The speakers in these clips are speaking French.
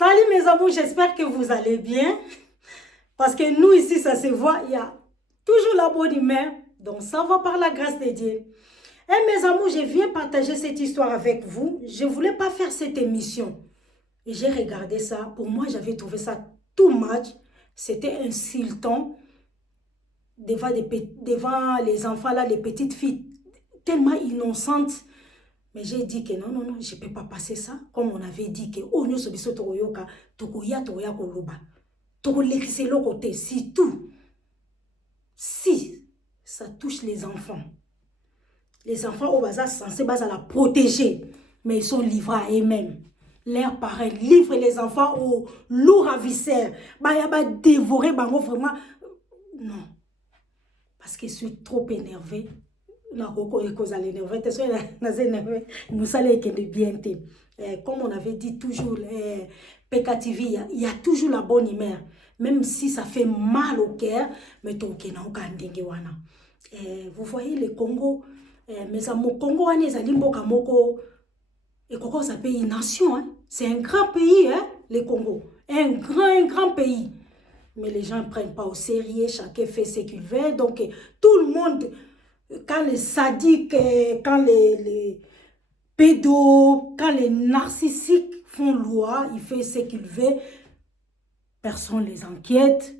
Salut mes amours, j'espère que vous allez bien. Parce que nous ici, ça se voit, il y a toujours la bonne humeur. Donc ça va par la grâce de Dieu. Et mes amours, je viens partager cette histoire avec vous. Je ne voulais pas faire cette émission. Et j'ai regardé ça. Pour moi, j'avais trouvé ça too much. C'était insultant devant les enfants là, les petites filles tellement innocentes. Mais j'ai dit que non, non, non, je ne peux pas passer ça. Comme on avait dit que oh, nous sommes sur Toroyoka, Tokoya, Tokoya, Koloba. Tokolekise le côté, si tout. Si ça touche les enfants au bazar censé la protéger, mais ils sont livrés à eux-mêmes. Leurs parents livrent les enfants aux loups ravisseurs. Bah, y a dévorer, bah, vraiment. Non. Parce que je suis trop énervée. Comme on avait dit toujours, PKTV, il y a toujours la bonne humeur. Même si ça fait mal au cœur, mais vous voyez le Congo, mais ça, mon Congo, ça paye une nation. Hein. C'est un grand pays, hein, le Congo. Un grand pays. Mais les gens ne prennent pas au sérieux, chacun fait ce qu'il veut. Donc, tout le monde, quand les sadiques, quand les pédos, quand les narcissiques font loi, ils font ce qu'ils veulent. Personne ne les inquiète.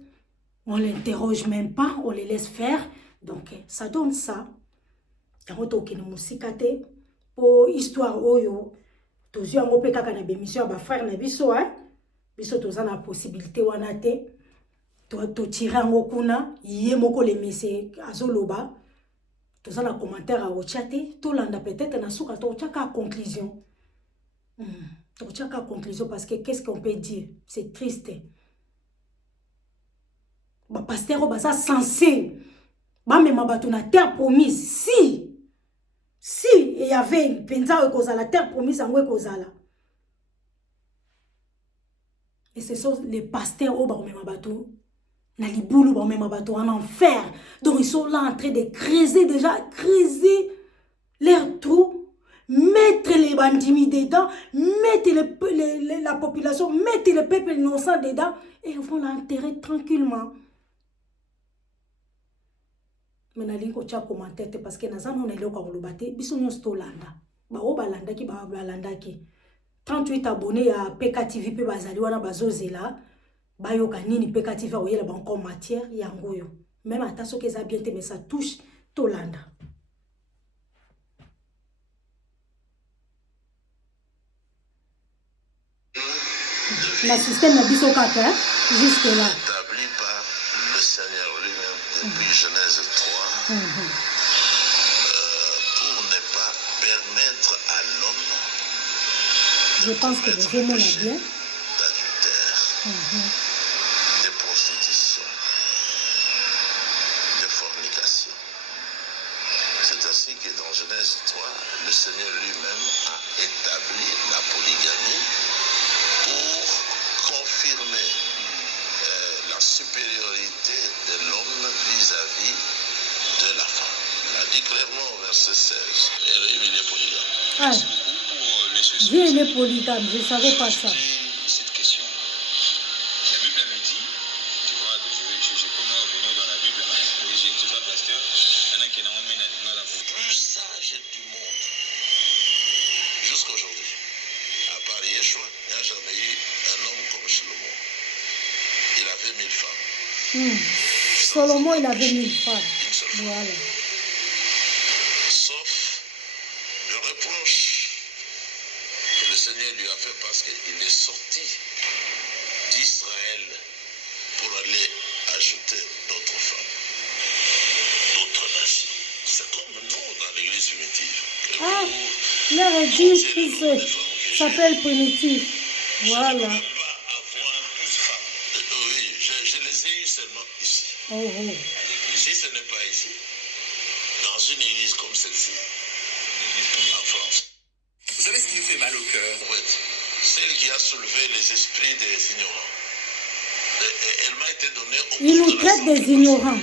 On ne l'interroge même pas, on les laisse faire. Donc, ça donne ça. Pour histoire, oyo, tous les gens qui ont des émissions, les frères, ils ont la possibilité de tirer en okuna, yé moko les messieurs, azoloba, tous les commentaires à ochate, tout l'anda peut-être na souka, tout chaka conclusion. Tout chaka conclusion parce que qu'est-ce qu'on peut dire? C'est triste. Bah pasteur baza censé, bah même bato na terre promise, si il y avait une penza la terre promise en kozala. Et ce sont les pasteurs au bah même bato. En enfer. Donc ils sont là en train de creuser leur trou, mettre les bandits dedans, mettre la population, mettre le peuple innocent dedans et ils vont l'enterrer tranquillement. Mais je vais vous commentaire parce que nous avons qui 38 abonnés à PKTV pe bazali wana bazozela. Bayoka nini PKTV oyela ba encore matière yangoyo. Même ata soki eza bien te mais ça touche Tolanda. La système n'a biso kaka jusque là. Établi par le Seigneur lui-même depuis Genèse 3 pour ne pas permettre à l'homme. Je pense que le jeu est bien. D'adultère. De prostitution, de fornication. C'est ainsi que dans Genèse 3, le Seigneur lui-même a établi la polygamie pour confirmer la supériorité de l'homme vis-à-vis de la femme. Il a dit clairement au verset 16, Elohim il est polygame. Ah. Dieu il est polygame, je ne savais pas ça. Cette question. La Bible me dit, tu vois, je sais comment revenir dans la Bible, mais je ne suis pas pasteur, il y en a qui n'ont même pas la plus sage du monde jusqu'à aujourd'hui. À part Yeshua, il n'y a jamais eu un homme comme Salomon. Il avait 1000 femmes. Salomon, il avait 1000 femmes. Voilà. Sauf le reproche que le Seigneur lui a fait parce qu'il est sorti d'Israël pour aller ajouter d'autres femmes, d'autres nations. C'est comme nous dans l'église primitive. Ah, leur église s'appelle primitive. Voilà. Je ne peux pas avoir plus de femmes. Oui, je les ai eues seulement ici. Si ce n'est pas ici, dans une église comme celle-ci, en France. Vous savez ce qui nous fait mal au cœur? Oui, celle qui a soulevé les esprits des ignorants. Elle m'a été donnée au Il nous traite des ignorants.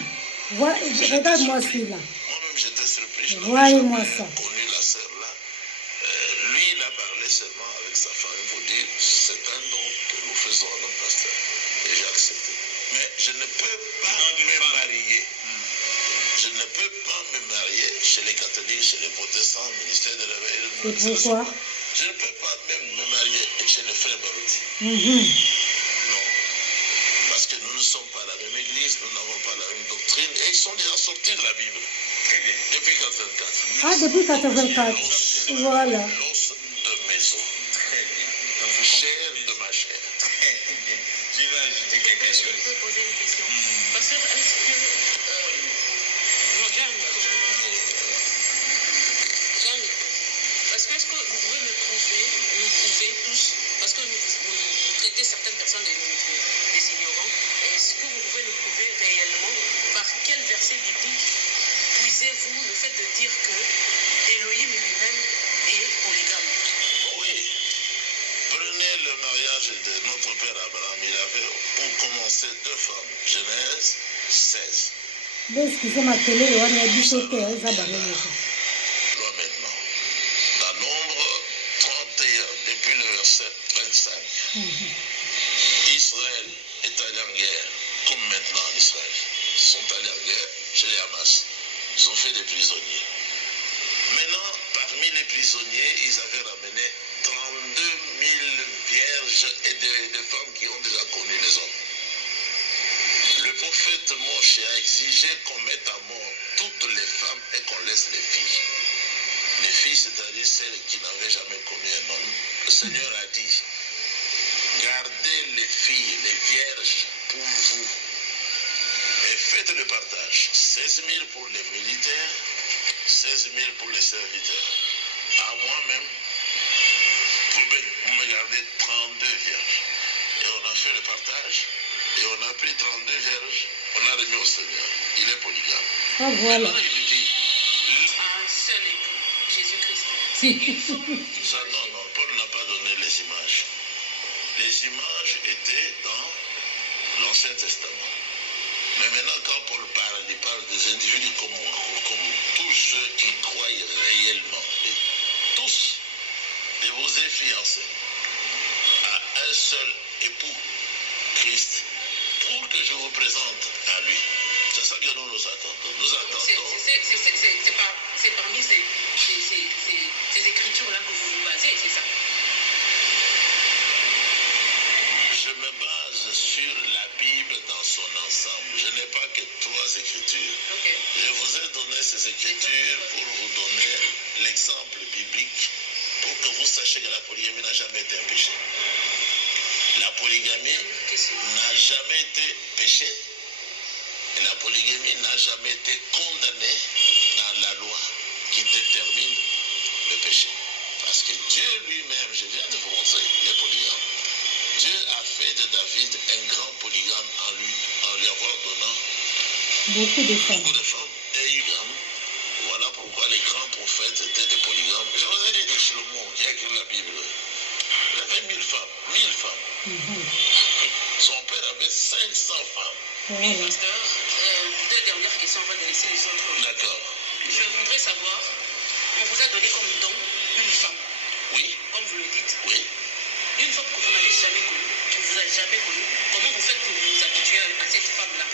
Regarde-moi celui-là. Moi-même, j'étais surpris. Voyez-moi ça. Connu la sœur là. Lui, il a parlé seulement avec sa femme pour dire c'est un don que nous faisons à notre pasteur. Et j'ai accepté. Mais je ne peux pas me marier. Je ne peux pas me marier chez les catholiques, chez les protestants, ministère de l'éveil. Et pourquoi? Je ne peux pas même me marier chez les frères Barouti. Non. Parce que nous ne sommes pas la même église, nous n'avons pas la même doctrine, et ils sont déjà sortis de la Bible. Depuis 84. Ah, depuis 84. Voilà. L'os de maison. Très bien. Donc, Chair de ma chair. Très bien. Je vais ajouter quelque chose. Je peux poser une question. Parce que, est-ce que, non, Jeanne, est-ce que vous pouvez nous prouver tous, parce que vous traitez certaines personnes des ignorants, est-ce que vous pouvez nous prouver réellement par quel verset biblique puisez-vous le fait de dire que Elohim lui-même est polygame? Oui. Prenez le mariage de notre père Abraham. Il avait pour commencer 2 femmes. Genèse 16. Excusez makelele wana ya biso te eza bango. Loi maintenant. Dans Nombre 31, depuis le verset 25. Israël est allé en guerre, comme maintenant en Israël. Ils sont allés en guerre chez les Hamas. Ils ont fait des prisonniers. Maintenant, parmi les prisonniers, ils avaient ramené 32 000 vierges et des femmes qui ont déjà connu les hommes. Le prophète Moshe a exigé qu'on mette à mort toutes les femmes et qu'on laisse les filles. Les filles, c'est-à-dire celles qui n'avaient jamais connu un homme. Le Seigneur a dit, gardez les filles, les vierges pour vous. Et faites le partage. 16 000 pour les militaires, 16 000 pour les serviteurs. À moi-même, vous me gardez 32 vierges. Et on a fait le partage. Et on a pris 32 vierges, on a remis au Seigneur. Il est polygame. Ah, voilà. Maintenant, il dit, Un seul époux, Jésus-Christ. C'est une forme ça, non, Paul n'a pas donné les images. Les images étaient dans l'Ancien Testament. Mais maintenant, quand Paul parle, il parle des individus comme moi, comme tous ceux qui croient réellement. Et tous, de vous fiancés à un seul époux, Christ, pour que je vous présente à lui. C'est ça que nous attendons. Nous attendons. C'est parmi ces écritures-là que vous vous basez, c'est ça? Je me base sur la Bible dans son ensemble. Je n'ai pas que 3 écritures. Ok. Je vous ai donné ces écritures pour vous donner l'exemple biblique, pour que vous sachiez que la polygamie n'a jamais été un péché. La polygamie n'a jamais été péché. Et la polygamie n'a jamais été condamnée dans la loi qui détermine le péché. Parce que Dieu lui-même, je viens de vous montrer, il est polygame. Dieu a fait de David un grand polygame en lui avoir donnant Beaucoup de femmes. beaucoup de femmes et polygame. Voilà pourquoi les grands prophètes étaient des polygames. Je vous ai dit de Shlomo qui a écrit la Bible. Il avait 1000 femmes. 1000 femmes. Son père avait 500 femmes. Oui, pasteur. 2 dernières questions avant de laisser les autres. D'accord. Je voudrais savoir, on vous a donné comme don une femme, Oui, comme vous le dites. oui. Une femme que vous n'avez jamais connue, que vous n'avez jamais connue, comment vous faites pour vous habituer à cette femme-là?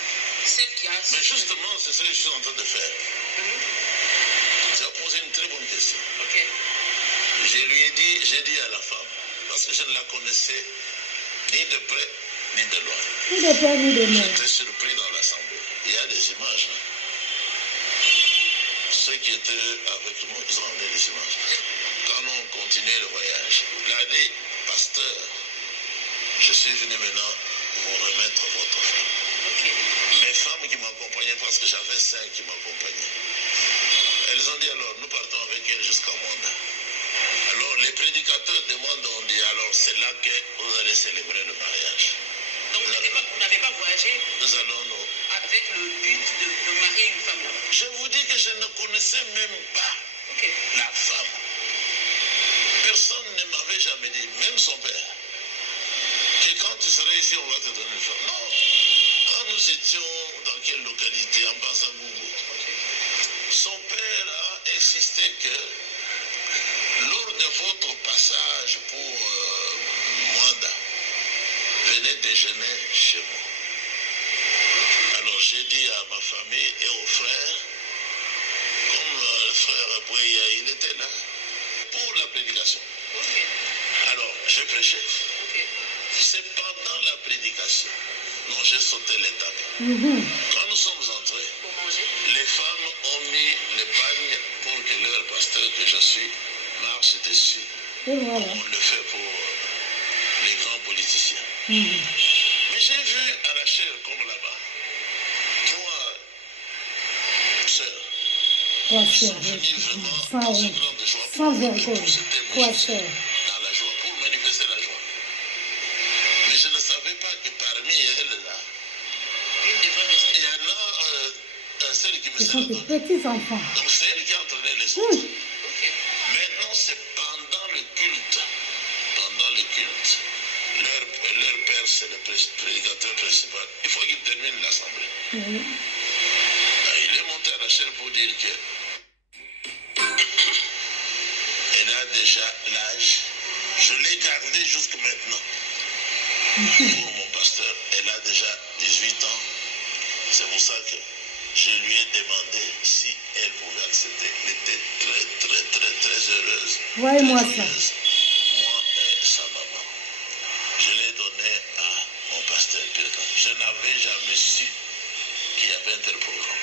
Celle qui a... Mais justement, c'est ce que je suis en train de faire. Tu as posé une très bonne question. Ok. J'ai dit à la femme, parce que je ne la connaissais ni de près ni de loin. Ni de père ni de mère. J'étais surpris dans l'assemblée. Il y a des images. Hein. Ceux qui étaient avec nous, ils ont amené des images. Quand on continuait le voyage, il a dit, pasteur, je suis venu maintenant vous remettre votre femme. Ok. Mes femmes qui m'accompagnaient, parce que j'avais 5 qui m'accompagnaient, elles ont dit alors, nous partons avec elles jusqu'à Manda. Alors les prédicateurs de Manda ont dit, alors c'est là que vous allez célébrer le mariage. Donc vous n'avez pas voyagé Nous allons nous... avec le but de marier une femme là-bas? Je vous dis que je ne connaissais même pas Ok. la femme. Personne ne m'avait jamais dit, même son père, que quand tu serais ici, on va te donner une femme. Non. Quand nous étions dans quelle localité? En Bansangungu. Son père a insisté que lors de votre passage pour Mwanda, venez déjeuner chez moi. Alors j'ai dit à ma famille et aux frères, comme le frère Bouya, il était là, pour la prédication. Alors j'ai prêché. C'est pendant la prédication, non, j'ai sauté l'étape. Quand nous sommes entrés, les femmes ont mis les pagnes pour que leur pasteur, que je suis, marche dessus. Et voilà. On le fait pour les grands politiciens. Mais j'ai vu à la chair comme là-bas, 3 sœurs. 3 Ils sont sœurs. venus vraiment Sans dans une honte. grande joie. Sans Pour vergogne. se 3 témoigner sœurs. dans la joie, pour manifester la joie. Mais je ne savais pas que parmi elles, là, il y en a celle qui me Ce sont des séduit. petits enfants. Donc c'est elle qui entraînait les autres. Maintenant, c'est pendant le culte. Pendant le culte. Leur père, c'est le prédicateur principal. Il faut qu'il termine l'assemblée. Il est monté à la chaire pour dire que elle a déjà l'âge. Je l'ai gardée jusqu'à maintenant. Pour mon pasteur, elle a déjà 18 ans. C'est pour ça que je lui ai demandé si elle pouvait accepter. Elle était très heureuse. Voyez-moi très ça. heureuse. Moi et sa maman. Je l'ai donné à mon pasteur. Je n'avais jamais su qu'il y avait un tel programme.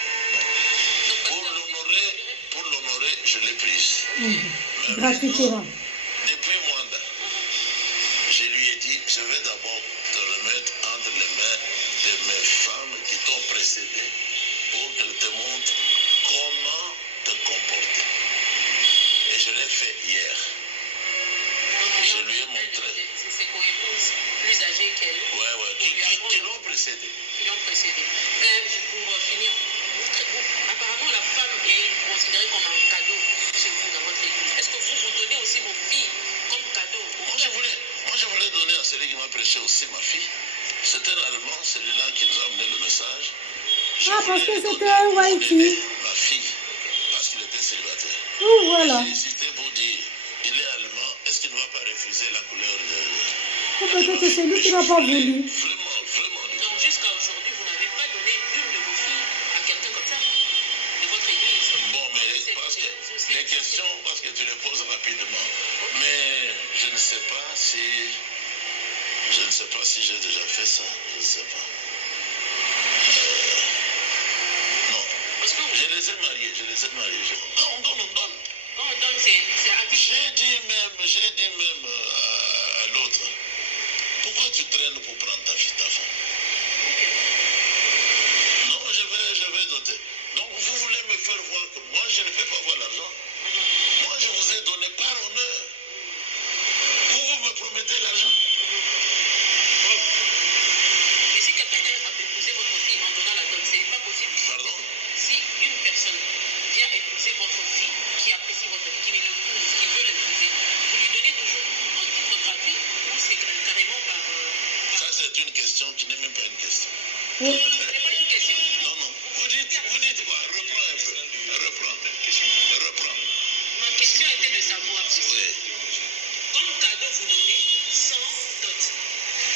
Pour l'honorer, je l'ai prise. Mais Gratuitement. depuis Mwanda, je lui ai dit, je vais d'abord te remettre entre les mains de mes femmes qui t'ont précédé pour qu'elles te montrent comment te comporter. Et je l'ai fait hier. Je lui ai montré. C'est ses co-épouses plus âgées qu'elle. Qui l'ont précédé. Qui l'ont précédé. Pour finir, apparemment la femme est considérée comme un cadeau chez vous dans votre église. Est-ce que vous donnez aussi vos filles comme cadeau? Moi je voulais donner à celui qui m'a prêché aussi ma fille. C'était l'allemand, celui-là qui nous a amené le message. Parce que c'était un Whitey. Ma fille, parce qu'il était célibataire. Voilà. J'ai hésité pour dire, il est allemand, est-ce qu'il ne va pas refuser la couleur de... Ou peut-être c'est lui qui n'a pas voulu. Vraiment. Donc jusqu'à aujourd'hui, vous n'avez pas donné une de vos filles à quelqu'un comme ça de votre église. Bon, mais parce que les questions, parce que tu les poses rapidement. Mais je ne sais pas si j'ai déjà fait ça. Je ne sais pas. Non. Parce que Je les ai mariés. On donne. quand on donne, c'est actif. J'ai dit même à l'autre, pourquoi tu traînes pour prendre ta femme? Non, je vais doter. Donc vous voulez me faire voir que moi je ne fais pas voir l'argent. Moi je vous ai donné par honneur. Vous me promettez l'argent. Et si quelqu'un a épousé votre fille en donnant la dot, c'est pas possible. Pardon? Si une personne vient épouser votre fille, qui apprécie votre fille, qui l'épouse, qui veut l'épouser, vous lui donnez toujours en titre gratuit ou c'est carrément par... Ça c'est une question qui n'est même pas une question. Ce n'est pas une question. Non. Vous dites quoi? Reprends un peu. Reprends. Ma question était de savoir si Oui. comme cadeau vous donnez sans dot.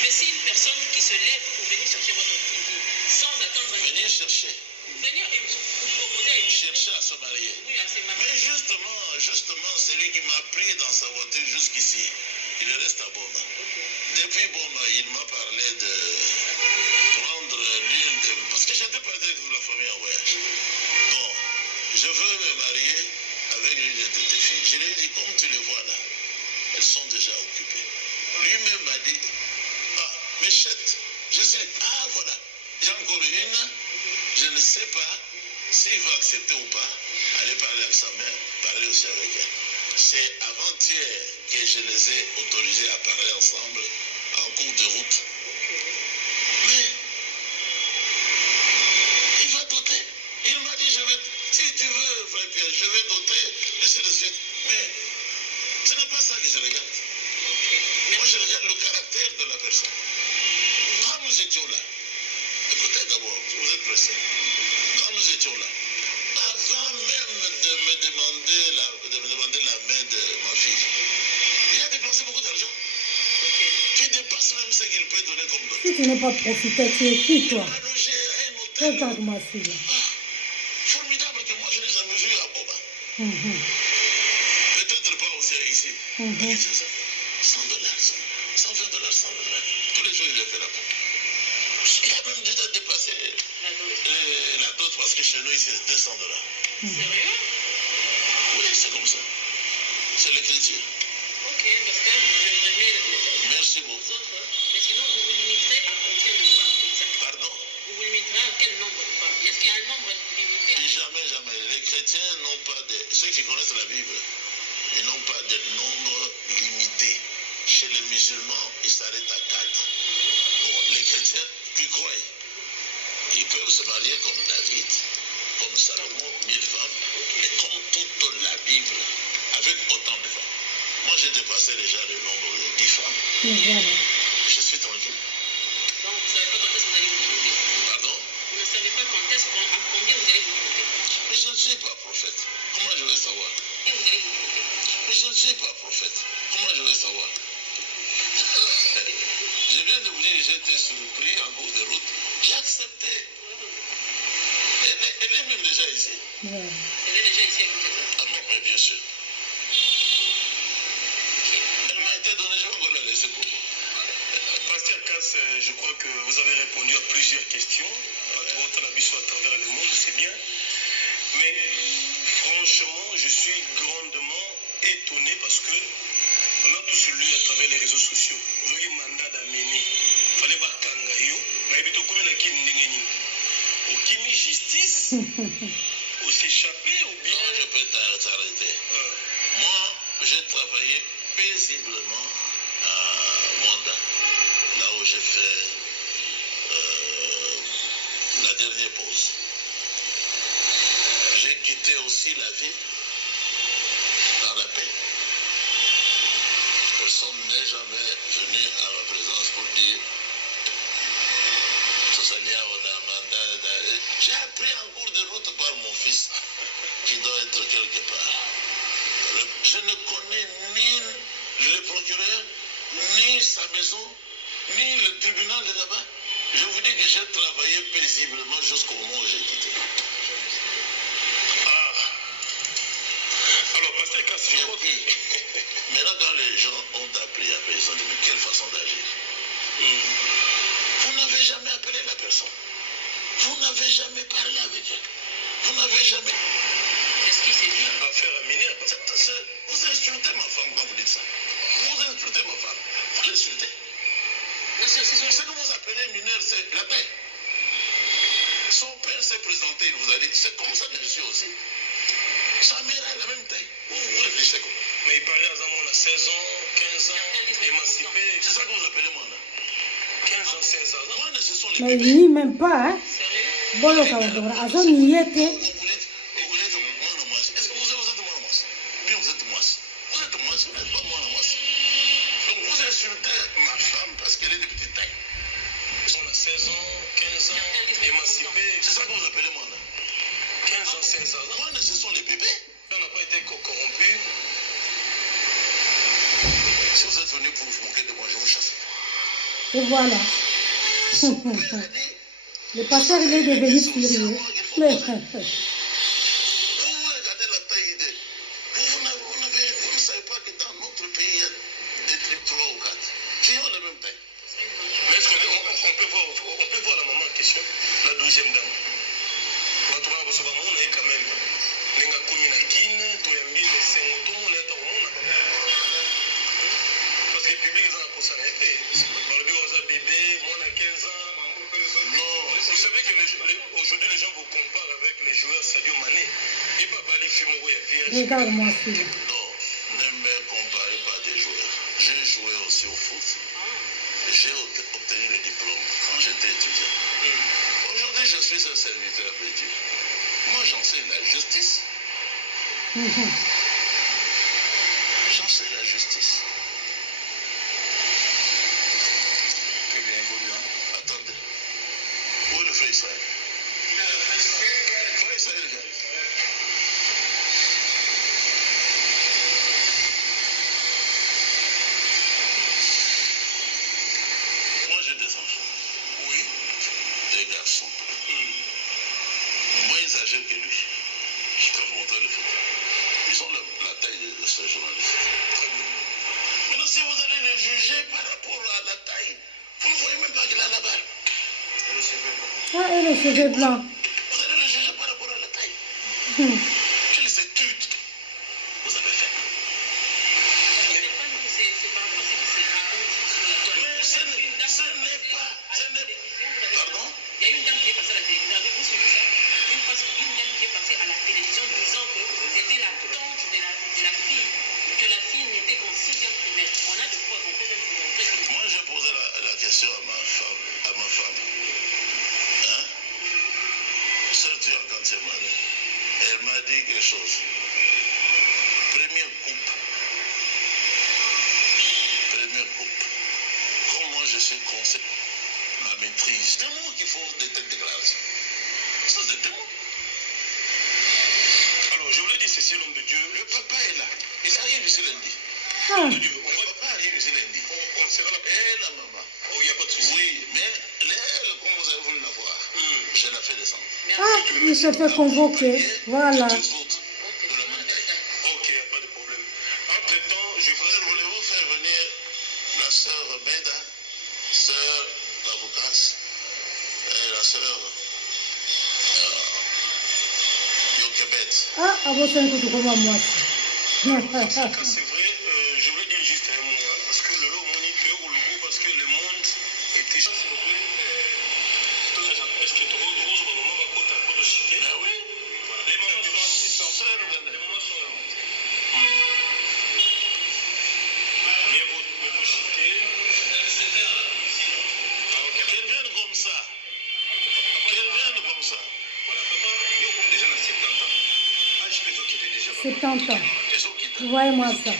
Mais si une personne qui se lève pour venir chercher votre fille sans attendre un Venir chercher. venir et vous proposer à Chercher à se marier. oui, à ses mamans. Mais justement, c'est lui qui m'a pris dans sa voiture jusqu'ici. Il reste à Boma. Depuis Boma, il m'a parlé de prendre l'une de... Parce que j'étais pas avec la famille en voyage. Bon, je veux me marier avec l'une de tes filles. Je lui ai dit, comme tu les vois là, elles sont déjà occupées. Lui-même m'a dit, Méchette, je sais, voilà, j'ai encore une, je ne sais pas s'il va accepter ou pas, aller parler avec sa mère, parler aussi avec elle. C'est avant-hier que je les ai autorisés à parler ensemble en cours de route. Mais il va doter. Il m'a dit, si tu veux, frère Pierre, je vais doter, ainsi de suite. Mais ce n'est pas ça que je regarde. Moi, je regarde le caractère de la personne. Quand nous étions là, écoutez d'abord, vous êtes pressé. Quand nous étions là, avant même de me demander la main de ma fille, il a dépensé beaucoup d'argent. Qui dépasse même 50 qu'il peut donner comme dot. Si tu n'es pas profiteur, tu es qui toi? On a logé à un hôtel. Regarde-moi celui-là. Formidable que moi je n'ai jamais vu à Boba. Mhm. Peut-être pas aussi ici. Mhm. Mais c'est ça. 100 dollars, 120 dollars, 100 dollars. Tous les jours il a fait là-bas. Il a même déjà dépassé la dot parce que chez nous ici c'est 200 dollars. Sérieux? Oui, c'est comme ça. C'est l'écriture. Ok, parce que je remets Merci les beaucoup. autres. Mais sinon, vous vous limiterez à combien de pas exactement? Pardon? Vous vous limiterez à quel nombre de pas? Est-ce qu'il y a un nombre limité? Jamais, jamais. Les chrétiens n'ont pas de... Ceux qui connaissent la Bible, ils n'ont pas de nombre limité. Chez les musulmans, ils s'arrêtent à 4. Bon, les chrétiens qui croient, ils peuvent se marier comme David, comme Salomon, 1000 femmes, et comme toute la Bible, avec autant de femmes. Moi, j'ai dépassé déjà le nombre de 10 femmes. Et voilà. Je suis tranquille. Donc, vous ne savez pas quand est-ce que vous allez vous limiter. Pardon? Vous ne savez pas quand est-ce à combien vous allez vous limiter. Mais je ne suis pas prophète. Comment je vais savoir? Combien vous allez vous limiter. Mais je ne suis pas prophète. Comment je vais savoir? Je viens de vous dire que j'ai été surpris en cours de route. J'ai accepté. Elle est même déjà ici. Voilà. Elle est déjà ici à côté de vous. Ah bon, mais bien sûr. Elle m'a été donnée, je vais encore la laisser pour vous. Pasteur Cass, je crois que vous avez répondu à plusieurs questions. À travers le monde, c'est bien. Mais franchement, je suis grandement étonné parce que on a tous lu à travers les réseaux sociaux. Vous avez un mandat d'amener. Il fallait pas kangayo. Mais il faut que au Kimi justice, au s'échapper ou bien. Non, je peux t'arrêter. Moi, j'ai travaillé paisiblement à Mwanda, là où j'ai fait la dernière pause. J'ai quitté aussi la ville dans la paix. Personne n'est jamais venu à ma présence pour dire Sosalia, on a un mandat. J'ai appris en cours de route par mon fils qui doit être quelque part. Je ne connais ni le procureur, ni sa maison, ni le tribunal de là-bas. Je vous dis que j'ai travaillé paisiblement jusqu'au moment où j'ai quitté. Alors, Pasteur Cass, je crois que... Maintenant, quand les gens ont appris à payer, ils ont dit, mais quelle façon d'agir? Vous n'avez jamais appelé la personne. Vous n'avez jamais parlé avec elle. Vous n'avez jamais... Qu'est-ce qui s'est dit? Affaire à mineur. Vous insultez ma femme quand vous dites ça. Vous insultez ma femme. Vous l'insultez. Non, c'est Ce que vous appelez mineur, c'est la paix. Son père s'est présenté, il vous a dit, c'est comme ça que je suis aussi. Sa mère a la même taille. Vous réfléchissez comment? Mais il parlait à Zamon à 16 ans, 15 ans, émancipé. C'est ça que vous appelez moi, là. 15 ans, 16 ans. Moi, ce sont les Mais bébés. ni même pas, hein. sérieux? Bolo Kawadora. Azo n'y était. Vous êtes moine-moisse. Est-ce que vous êtes moine-moisse? Bien, vous êtes moisse. Vous êtes moisse, vous n'êtes pas moine-moisse. Donc vous insultez ma femme parce qu'elle est de petite taille. On a 16 ans, 15 ans, émancipé. C'est ça que vous appelez moi, là. 15 ans, 16 ans. Moi, ce sont les bébés. On n'a pas été corrompu. Si vous êtes venu pour vous moquer de moi, je vous chasse. Et voilà. Son père a dit, Le pasteur, il est devenu furieux. Mais, vous regardez la taille de... Vous ne savez pas que dans notre pays, il y a des trucs 3 ou 4 qui ont la même taille. Mais est-ce qu'on peut voir la maman en question, la 12e dame? On va trouver quand même. Nenga komi na kine, toyambile sengo, tout le monde est au monde. Parce que le public est en concerne. Barbie was a bébé, moi on a 15 ans. Non. Vous savez que aujourd'hui les gens vous comparent avec les joueurs Sadio Mané. Il va pas aller faire mon vierge. regarde-moi celui-là. Non, ne me comparez pas des joueurs. J'ai joué aussi au foot. J'ai obtenu le diplôme quand j'étais étudiant. Aujourd'hui, je suis un serviteur de Dieu. Moi, j'enseigne la justice. J'enseigne la justice. Très bien évolué. Attendez. Où est le frère Israël? Frère Israël, regarde. âgés que lui. Je peux vous montrer le photo. Ils ont la taille de ce journaliste. Maintenant, si vous allez le juger par rapport à la taille, vous ne voyez même pas qu'il a la barbe. Ah, et les cheveux blancs. Vous allez le juger par rapport à la taille. Quelles études vous avez faites? C'est par rapport à ce qui se raconte sur la toile. Mais ce n'est pas. Pardon? Il y a une dame qui est passée à la télévision. Avez-vous suivi ça? Une dame qui est passée à la télévision disant que c'était la tante de la fille, que la fille n'était qu'en 6e primaire. On a de preuves, on peut même vous montrer. Moi, j'ai posé la question à ma femme. Hein? Sœur, tu as quand c'est mal. Elle m'a dit quelque chose. Première coupe. Comme moi, je suis conseiller, ma maîtrise. Des mots qu'il faut de telles déclarations. Ça, c'est des mots. Alors, je voulais dire ceci, l'homme de Dieu. Le papa est là. Il arrive ici lundi. Ah, Le papa arrive ici lundi. On sera là. Et la maman. Oh, il n'y a pas de souci. Oui, mais elle, comme vous avez voulu la voir, je la fais descendre. ah, il se fait convoquer. Voilà. Toutes autres de la même taille. Ok, il n'y a pas de problème. Entre-temps, je Frère, ferai voulez-vous faire venir la sœur Beda, sœur l'avocate, et la sœur Yokebet. Ah, à votre sein, tu comprends moi. c'est vrai, je voulais dire juste un mot, hein, parce que le lot monique au logo, parce que le monde était... S'il vous plaît, est-ce que tu roses, maman va compter un peu de cité? Ah oui? Les mamans sont assistantes. Sœur Les mamans sont là. Mais vous citez... Qu'elle vienne comme ça. Qu'elle vienne comme ça. Voilà, papa, il est déjà dans 70 ans. Ah, je peux dire qu'il était déjà... 70 ans. Ils sont quittés. Voyez-moi ça.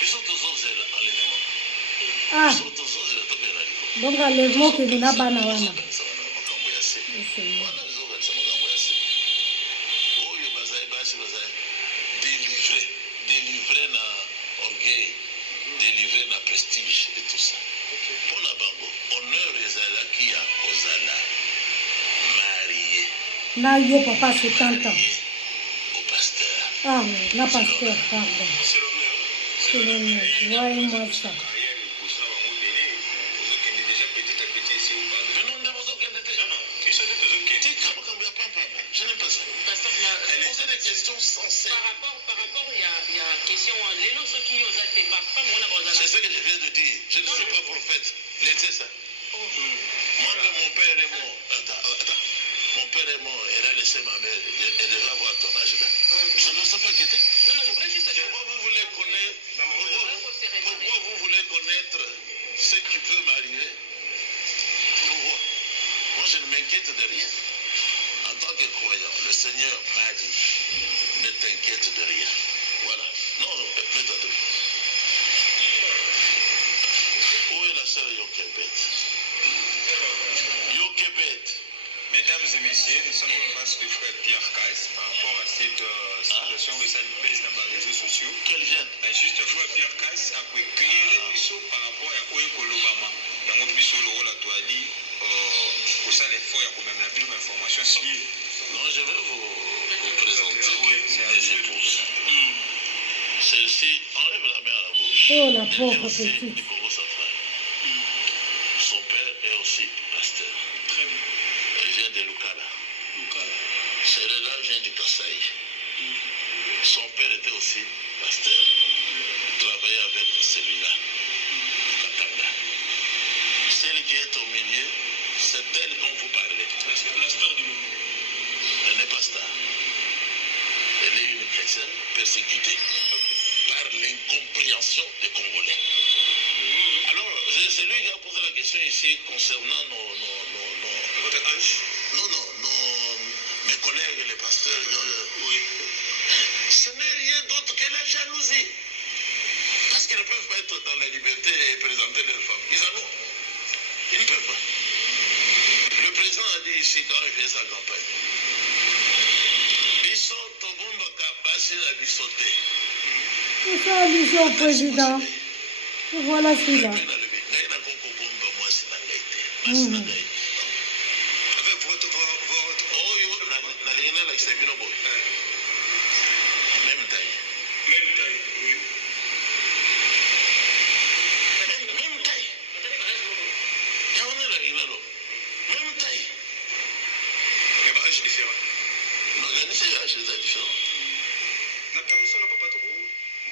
Ils sont tous aux enlèvements. Ah, Ils sont tous aux enlèvements. donc enlèvement que nous n'avons pas. Délivrer na orgueil, délivrer na prestige et tout ça. Pour la bango, honneur ezalaki ya kozala marié Là, yo papa 70 ans. au pasteur. Ah, la pasteur, pardon. C'est l'honneur. C'est l'honneur. Voyez-moi ça. Mais non, ne vous occupez pas. Je n'aime pas ça. Pasteur, Posez des questions sensées. par rapport, il y a question, les lots ceux qui ont été pas moi n'a C'est ce que je viens de dire. Je ne suis pas prophète. Laissez ça. Moi, que mon père est mort. Attends. Mon père est mort. Elle a laissé ma mère. Elle devrait avoir ton âge là. Ça ne nous a pas guetté. Non, je voulais juste Pourquoi vous voulez connaître, pourquoi vous voulez connaître ce qui peut m'arriver? Pourquoi? Moi, je ne m'inquiète de rien. En tant que croyant, le Seigneur m'a dit, ne t'inquiète de rien. Voilà. Non, mets-toi debout. Où est la sœur Yokebet? Yokebet. Mesdames et messieurs, nous sommes en face du frère Pierre Kaïs par rapport à cette situation et ça nous pèse dans les réseaux sociaux. Qu'elle vienne. Mais juste le frère Pierre Kaïs a pu éclairer par rapport à Oye Kolobama. Dans notre mission, le rôle à Toali, pour ça, l'effort, il y a quand même la plus d'informations. Non, je vais vous présenter mes épouses. Celle-ci enlève la main à la bouche. Oh, la Elle vient pauvre aussi petite. du Congo central. Son père est aussi pasteur. Très bien. Elle vient de Lukala. Celle-là vient du Kasaï. Son père était aussi pasteur. Il travaillait avec celui-là. Katanga. Celle qui est au milieu, c'est elle dont vous parlez. La star du monde. Elle n'est pas star. Elle est une chrétienne persécutée par l'incompréhension des Congolais. Alors, c'est lui qui a posé la question ici concernant Votre âge? mes collègues, les pasteurs. Oui. Ce n'est rien d'autre que la jalousie. Parce qu'ils ne peuvent pas être dans la liberté et présenter leurs femmes. Ils en ont. Ils ne peuvent pas. Le président a dit ici quand il fait sa campagne. Ils sont au bombe à passer la bisoté. Il fait allusion au président. Voilà celui-là. Avec votre même taille. Même taille, oui. Même taille. Même taille. Mais bah, âge différent. L'organisé âge est différent. La permission n'a pas trop.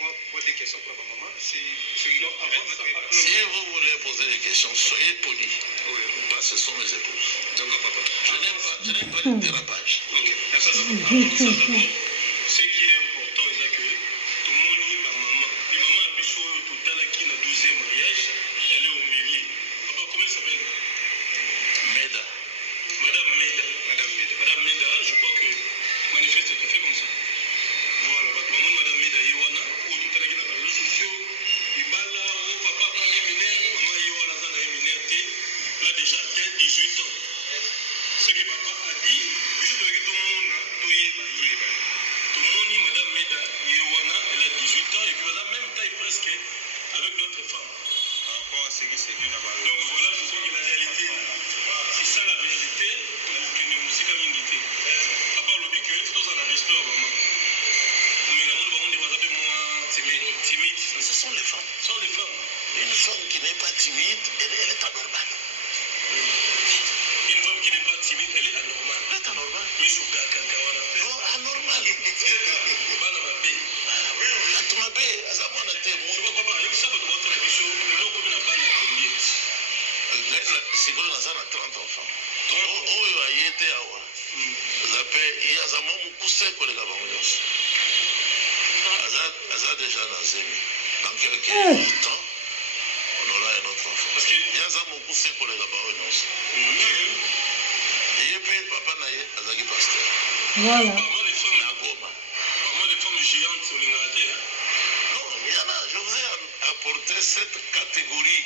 Moi, des questions pour ma maman. Si vous voulez poser des questions, soyez polis. Oui. Parce que ce sont mes épouses. D'accord, papa. Je n'aime pas le dérapage. Ok. Ça, d'abord, ce qui est important, c'est que tout le monde dit ma maman. Et maman a vu sur tout à l'heure qui a 12e mariage, elle est au milieu. Papa, comment elle s'appelle? Meda. Madame Meda. Madame Meda, je crois que manifeste tout fait comme ça. Voilà, maman, Madame Meda, Yowana, ou tout à l'heure qui a les réseaux sociaux, Ibala, ou papa, pas mineur, maman, Yowana, ça n'a mineur, là déjà atteint 18 ans. Ce que papa a dit, c'est que tout le monde a tout le monde dit Madame Meda, Yowana, elle a 18 ans, et puis madame même taille presque avec d'autres femmes. Par rapport à ce qui s'est dit là-bas. Donc voilà, je crois que la réalité, c'est ça la vérité, que nous musiques à m'inviter. À part le but que nous avons respect à maman. Mais le monde va dire moi timide. Ce sont les femmes. Ce sont les femmes. Une femme qui n'est pas timide, elle est anormale. Une femme qui n'est pas timide, elle est anormale. Elle est anormale. Mais sous Kakawana. Non, anormale. Bana Mabé. Atumabe, azamwana te. Je vois papa, il y a ça votre votre émission, le nom comme une bana combien? Sikoyo naza na 30 enfants. Oyo aye te awa. Zape ye aza mwa mokuse koleka bango nyonso. Aza déjà na zemi. Dans quelques temps, on aura un autre enfant. Parce que Ye aza mokuse koleka bango nyonso. Ye mpe papa na ye azalaki pasteur. Voilà. parmi les femmes, Na Goma. parmi les femmes géantes sur l'inglaterre, hein. Non, il y en a. Je vous ai apporté cette catégorie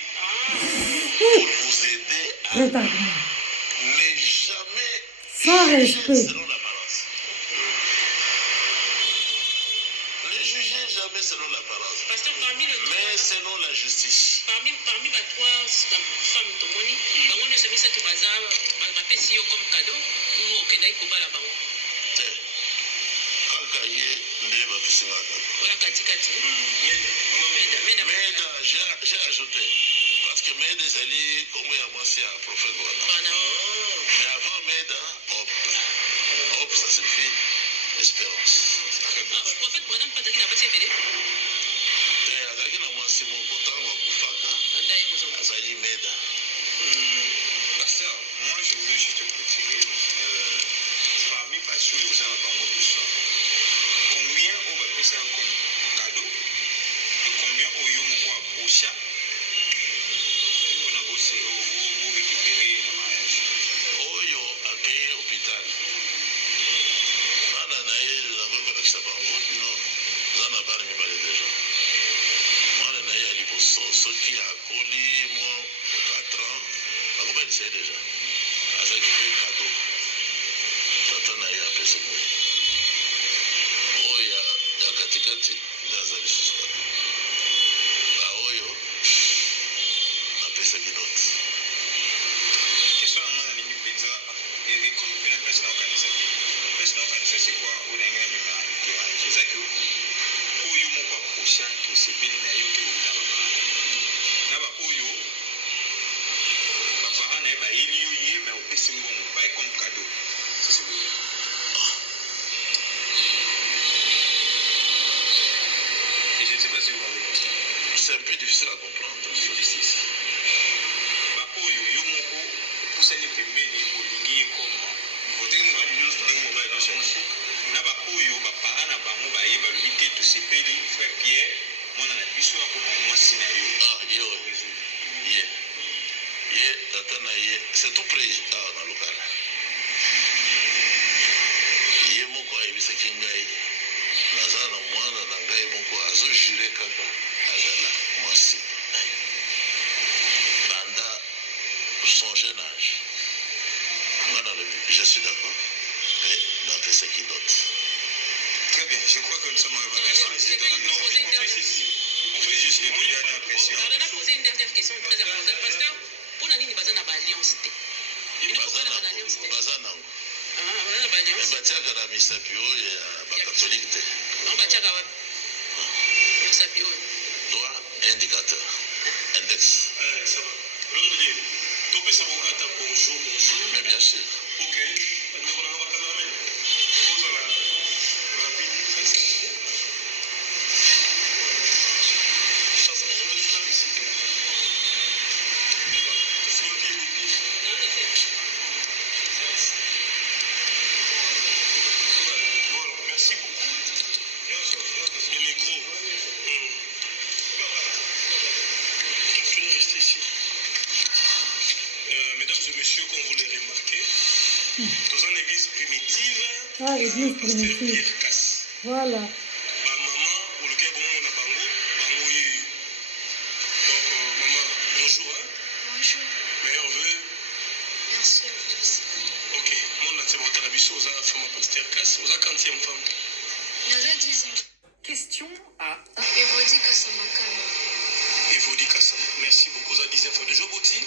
pour vous aider à Regarde. ne jamais Sans juger respect. selon l'apparence. Ne jugez jamais selon l'apparence, Pasteur, parmi le mais selon la justice. parmi les trois femmes tomoni, bango nyonso misato baza bapesi yo comme cadeau ou okendaki kobala bango Te. Kaka ye nde bapesinga kaka. oya katikati Mais j'ai ajouté. Parce que Meda ezali kombo ya mwasi ya prophète wana. wana Mais avant Meda, Hop. Hop, ça signifie espérance. prophète Branham mpe azalaki na basi ebele Te azalaki na mwasi moko ntango akufaka anda ye kozonga azali Meda. Pasteur, moi je voulais juste clôturer. Parmi pas sûr vous avez un tout ça. Combien on va faire ça comme cadeau et combien on y a pour ça on a bossé vous récupérer le mariage. Oyo akei hôpital. Bana na ye nakoki kolakisa bango bino za na bana mibale deja. Mwana na ye ya liboso soki akoli mwa 4 ans nakobalisa ye deja. Azalaki mpe kado. Tata na ye apesi boye. Oyo ya katikati nde aza lisusu kaka. Baoyo napesaki note. Question à moi dans les pizza et comme une personne organisée. Personne organisée c'est quoi on a une même c'est ça que oyo mon pas prochain que c'est béni na yo que vous avez na ba oyo ba parents na ba ili yo yé mais au pesi mbongo pas comme cadeau c'est bien. Et je ne sais pas si vous avez compris. C'est un peu difficile à comprendre. C'est justice. Ba oyo yo moko pusani pembeni olingi ekoma na ba oyo bapara na bango bayeba lobi te tosepeli frère Pierre mwana na biso akoma mwasi na yo Ye tata na ye c'est tout près awa na lokala. Ye moko ayebisaki ngai naza na mwana na ngai moko azojure kaka azala mwasi na ye banda son jeune âge. Voilà, je suis d'accord. Mais napesaki note. Très bien, je crois que nous sommes arrivés à la fin. vais juste une dernière question. Alors, on a posé une dernière question très importante. Pasteur, pour Nani, il y a une alliance. Il y a une alliance. Bazanango. Ah, on a une alliance. Batiaka na misapio ya catholique te. On va tchaka wa. Misapio. Droit indicateur. Index. Ça va. L'autre dit, tu peux savoir bonjour, bonjour. Mais bien sûr. Ok. Nous allons avoir caméraman. Pose la rapide. Ça, je vais faire la visite. C'est le pied, le pied. Voilà, merci beaucoup. Le micro. Je vais rester ici. Mesdames et messieurs, comme vous l'avez remarqué, dans une église primitive, Ah, église primitive. Pierre Casse. Voilà. Ma maman, pour lequel on a bango, bango yi. Donc, maman, bonjour. Hein? Bonjour. Meilleurs vœux. Merci à vous aussi. Ok. Mon ancien votre abisso, aux femme à Pasteur Casse, aux 40e femme. Naza 10 ans. Question à Evodi Kasamakana. Evodi Kassam. Merci beaucoup. Aux 10e fois de jour, Boti.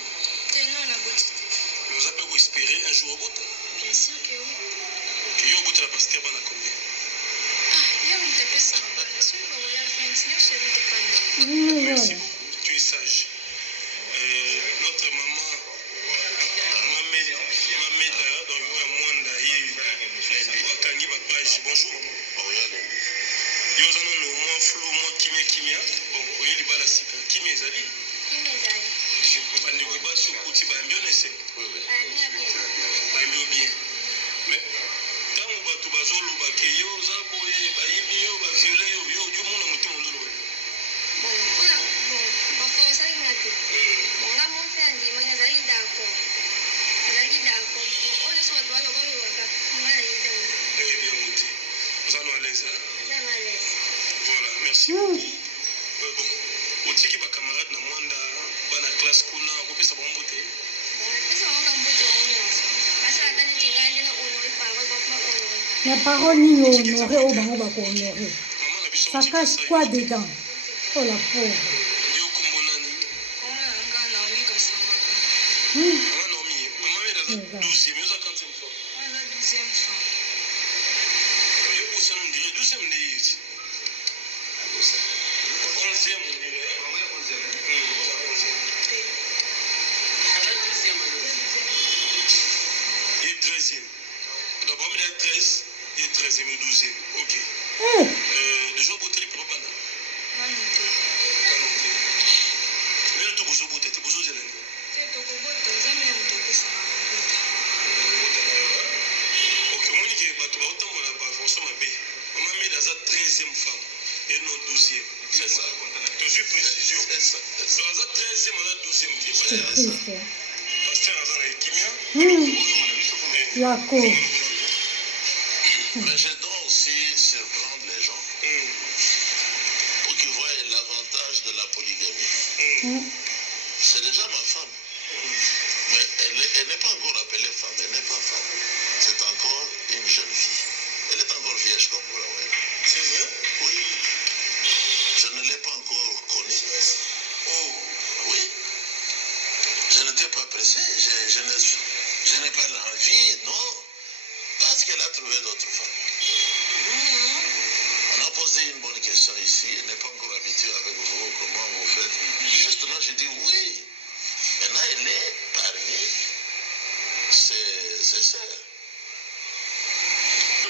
Tenons la beauté. Mais vous avez espérer un jour au bout. Bien sûr que oui. Que yo au bout de la Pasteur, ban à combien? Ah, il y a un tapé sans la suite, on va y aller 29 sur le dépanneur. Merci beaucoup. Tu es sage. Notre maman, Mameda, donc Mwanda, Wakangi Bakpaji. Bonjour, maman. Yo zano no moins flou, moins kimia. Bon, oye li bala sika. Kimia ezali. Imezali. Je peux pas négocier sur kuti ba mbio nese. Amia bien. Ba mbio bien. Mais tango bato bazolo ba ke yo za boye ba yibi yo ba viole yo yo mona mutima ndolo. Bon, voilà. Bon, bakon ça il a été. Bon, là mon frère dit moi ça il d'accord. Ça il d'accord. On est sur toi, on va le voir. Moi il est d'accord. Très bien muti. Vous en à l'aise hein? Ça m'a l'aise. Voilà, merci beaucoup. Bon, otiki ba camarade na mwanda bana classe kuna kopesa ba mbote. Bon, pesa on va mbote on est. Asa atani tingali na honore parole donc moi honore. La parole ni honorée au bango bako honoré. Maman na biso Ça cache quoi dedans? Oh la pauvre. yo kombo nani? On a un gars Naomi Kasamakana. Maman Naomi, maman est dans la 12e, yo za 40e fois. On a la 12e fois. Yo bossa on dirait 12e ne yiti. 11e on dirait. Maman est 11e. La 12e alors. Et 13e. Donc maman est 13 et 13e et 12e. OK. Eh, De jour botter pour pas. Moi non plus. Mais tu bozo botter, tu bozo zelani. C'est ton robot, ça m'a un peu ça m'a Ok, moi, je vais pas autant mon François Mabé. Maman met dans sa 13e femme et non 12e. C'est ça. Toujours précision. C'est ça. Dans sa 13e, on a 12e. c'est triste. Hein. Pasteur Azan et Kimia. Yako. Mais je dois aussi surprendre les gens pour qu'ils voient l'avantage de la polygamie. C'est déjà ma femme. Mais elle n'est pas encore appelée femme, elle n'est pas femme. C'est encore une jeune fille. Elle est encore vierge comme vous la voyez. C'est vrai? Oui. Je ne l'ai pas encore connue. Oh. Oui. Je n'étais pas pressé. Je n'ai pas l'envie, non. Parce qu'elle a trouvé d'autres femmes. On a posé une bonne question ici. Elle n'est pas encore habituée avec vous. Comment vous faites? Justement, j'ai dit oui. Maintenant, elle est parmi ses sœurs.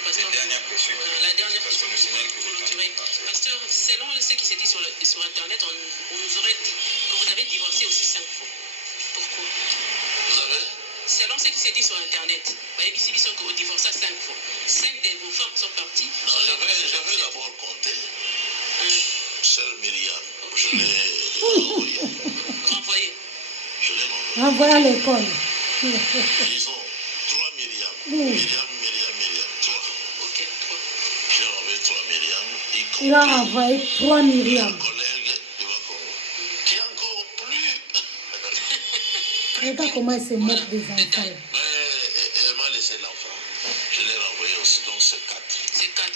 La dernière question. La dernière question pour clôturer. Pasteur, selon ce qui s'est dit sur Internet, on nous aurait dit que vous avez divorcé aussi 5 fois. Pourquoi? Vous avez? Selon ce qui s'est dit sur Internet, vous avez dit que vous divorcez 5 fois. 5 de vos femmes sont parties. Non, je vais d'abord compter. Sœur Myriam, je l'ai envoyée. Renvoyé. Je l'ai envoyée. Envoie à l'école. Disons, 3 Myriam. Myriam, 3. Ok, 3. J'ai envoyé 3 Myriam. Il a envoyé 3 Myriam. Un collègue du Bas-Congo. Qui est encore plus. Regarde comment il se moque des enfants. Mais elle m'a laissé l'enfant. Je l'ai renvoyé aussi, donc c'est 4. C'est 4.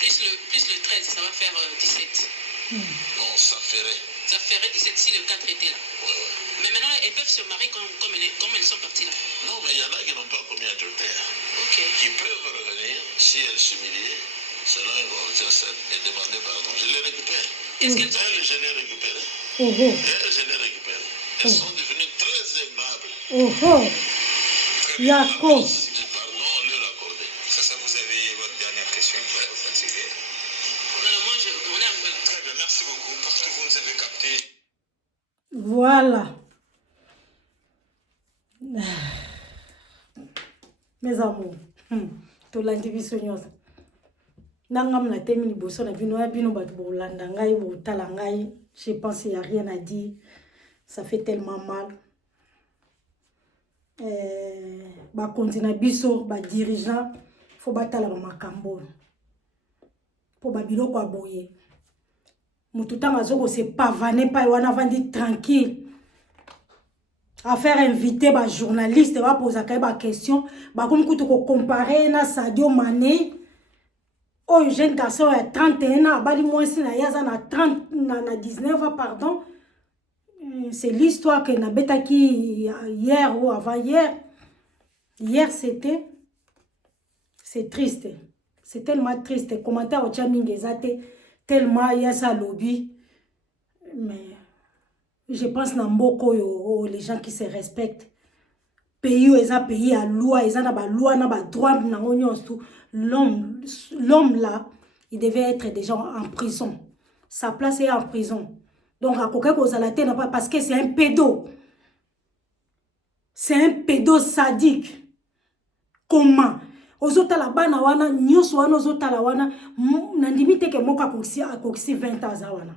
Plus le 13, ça va faire 17. Non, ça ferait. Ça ferait 17 si le 4 était là. Ouais, ouais. Mais maintenant, elles peuvent se marier comme elles sont parties là. Non, mais il y en a qui n'ont pas commis adultère. Ok. Qui peuvent revenir si elles s'humilient, selon une volonté sainte, et demander pardon. Je les récupère. Est-ce qu'elles ont... Elles, je les récupère. Oh, oh. Elles, je les récupère. Elles sont devenues très aimables. Oh, oh. Yako. Du pardon, leur accorder. Ça, vous avez votre dernière question pour préciser. Non, moi, on est un peu là. Très bien, merci beaucoup parce que vous nous avez capté. Voilà. Mes amours, tolandi biso nyonso. Nangam na temi liboso na bino ya bino bato bolanda ngai botala ngai. Je pense qu'il n'y a rien à dire. Ça fait tellement mal. Ba kontina biso ba dirigeant faut batala ba makambo. Po ba biloko aboye. Mutu tanga zoko se pavaner pa wana vandi tranquille. À faire inviter ba journaliste va poser ba question ba comme kutu ko comparer na Sadio Mané oh jeune garçon à 31 ans bali moins si na yaza na 30 na 19 ans pardon c'est l'histoire que na betaki hier ou avant hier c'était c'est triste, c'est tellement triste commentaire au chamingezate tellement il y a ça lobby mais je pense dans beaucoup les gens qui se respectent. Pays où ils ont pays à loi, ils ont la loi, na ba droit, l'homme là, il devait être déjà en prison. Sa place est en prison. Donc à coquet aux alaté n'a pas parce que c'est un pédo. C'est un pédo sadique. Comment? Aux autres la bana wana, nyos wana aux autres la wana, n'andimite que moka koksi 20 ans wana.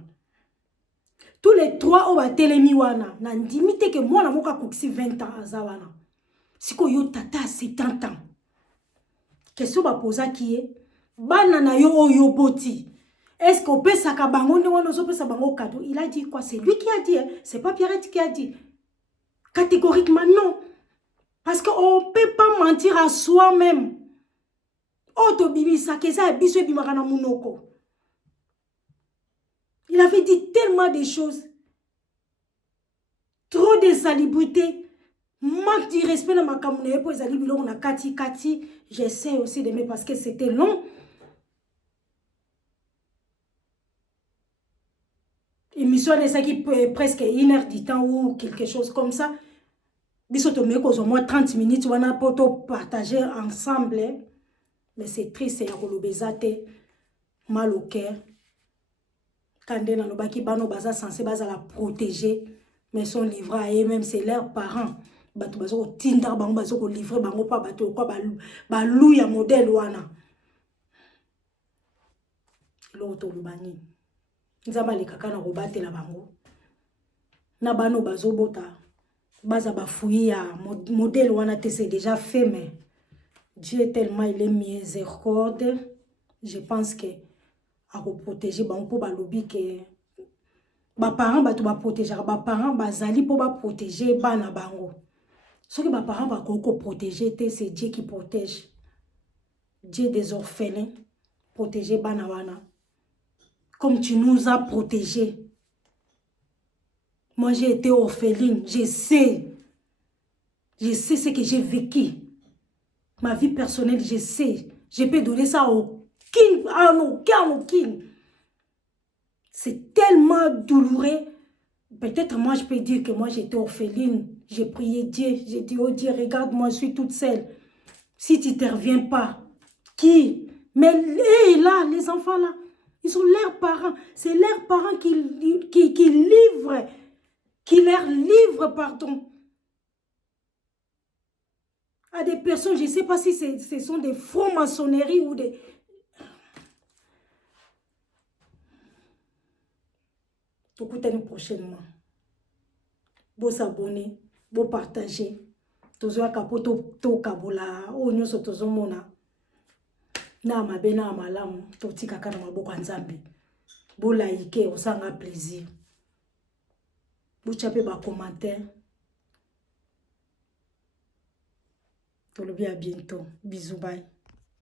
Tous les trois au telemi wana na ndimite que moi na moka koksi 20 ans azawana. Siko yo tata 70 ans. Question ba posa qui est bana na yo yo boti. Est-ce qu'on peut saka bango ne wana zo pesa bango cadeau? Il a dit quoi? C'est lui qui a dit, hein? C'est pas Pierrette qui a dit. Catégoriquement non. Parce qu'on peut pas mentir à soi-même. Oh to bibi sakeza biso bimaka na munoko. Il avait dit tellement de choses. Trop d'insalubrité. Manque de respect dans ma camouflage pour les alibis. On a Kati. J'essaie aussi d'aimer parce que c'était long. Émission de ça qui peut presque 1 heure du temps ou quelque chose comme ça. Bisoto me cause au moins 30 minutes. On a pour partager ensemble. Mais c'est triste. Il y a kolobezate mal au cœur. Quand on a baki bano baza censé baza la protéger, mais sont livrés à eux-mêmes, c'est leurs parents. Bato bazo tinda bango bazo ko livrer bango pa bato ko ba lou ya modèle wana. L'auto lubani. Nzamba le kaka na robate la bango. Na bano bazo bota. Baza ba fouiller ya modèle wana te c'est déjà fait mais Dieu tellement il est miséricorde. Je pense que à protéger bango pour ba lobby que ba parents ba to ba protéger ba parents ba zali pour ba protéger bana bango. Ce que ba parents ba ko protéger c'est Dieu qui protège. Dieu des orphelins protéger bana wana. Comme tu nous as protégés. Moi j'ai été orpheline, je sais ce que j'ai vécu. Ma vie personnelle, je sais, je peux donner ça au king, à aucun king. C'est tellement douloureux. Peut-être moi je peux dire que moi j'étais orpheline. J'ai prié Dieu. J'ai dit, oh Dieu, regarde-moi, je suis toute seule. Si tu ne t'interviens pas, qui? Mais là, les enfants là, ils sont leurs parents. C'est leurs parents qui livrent, qui leur livrent, pardon, à des personnes, je ne sais pas si ce sont des francs-maçonneries ou des... Tokutani prochainement. Beau s'abonner, beau partager. Tozoa kapoto to kabola onyo so tozomona. Na mabe na malamu totika kana maboko nzambe. Beau like osanga plaisir. Beau chaper ba commentaire. Tolobi à bientôt. Bisous bye.